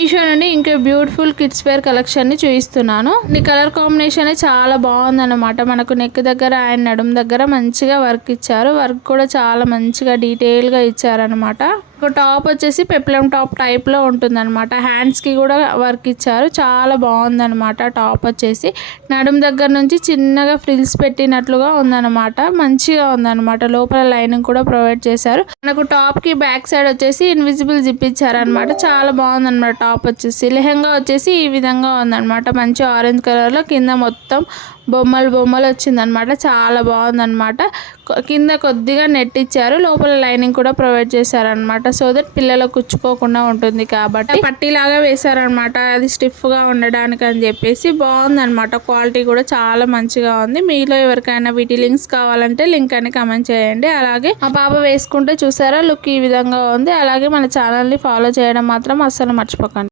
మీషో నుండి ఇంకా beautiful kids wear కలెక్షన్ని చూపిస్తున్నాను. ఈ కలర్ కాంబినేషన్ చాలా బాగుందన్నమాట. మనకు నెక్ దగ్గర అండ్ నడుము దగ్గర మంచిగా వర్క్ ఇచ్చారు. వర్క్ కూడా చాలా మంచిగా డీటెయిల్గా ఇచ్చారనమాట. ఒక టాప్ వచ్చేసి పెప్లం టాప్ టైప్లో ఉంటుందన్నమాట. హ్యాండ్స్కి కూడా వర్క్ ఇచ్చారు. చాలా బాగుందన్నమాట. టాప్ వచ్చేసి నడుము దగ్గర నుంచి చిన్నగా ఫ్రిల్స్ పెట్టినట్లుగా ఉందన్నమాట. మంచిగా ఉందన్నమాట. లోపల లైనింగ్ కూడా ప్రొవైడ్ చేశారు. మనకు టాప్కి బ్యాక్ సైడ్ వచ్చేసి ఇన్విజిబుల్ జిప్ ఇచ్చారనమాట. చాలా బాగుందన్నమాట. టాప్ వచ్చేసి లెహంగా వచ్చేసి ఈ విధంగా ఉందన్నమాట. మంచి ఆరెంజ్ కలర్లో కింద మొత్తం బొమ్మలు వచ్చిందనమాట. చాలా బాగుందన్నమాట. కింద కొద్దిగా నెట్ ఇచ్చారు. లోపల లైనింగ్ కూడా ప్రొవైడ్ చేశారనమాట. సో దట్ పిల్లలకు కుచ్చుకోకుండా ఉంటుంది కాబట్టి పట్టీలాగా వేశారనమాట. అది స్టిఫ్గా ఉండడానికి అని చెప్పేసి బాగుందనమాట. క్వాలిటీ కూడా చాలా మంచిగా ఉంది. మీలో ఎవరికైనా వీటి లింక్స్ కావాలంటే లింక్ అని కమెంట్ చేయండి. అలాగే మా పాప వేసుకుంటే చూసారా లుక్ ఈ విధంగా ఉంది. అలాగే మన ఛానల్ని ఫాలో చేయడం మాత్రం అస్సలు మర్చిపోకండి.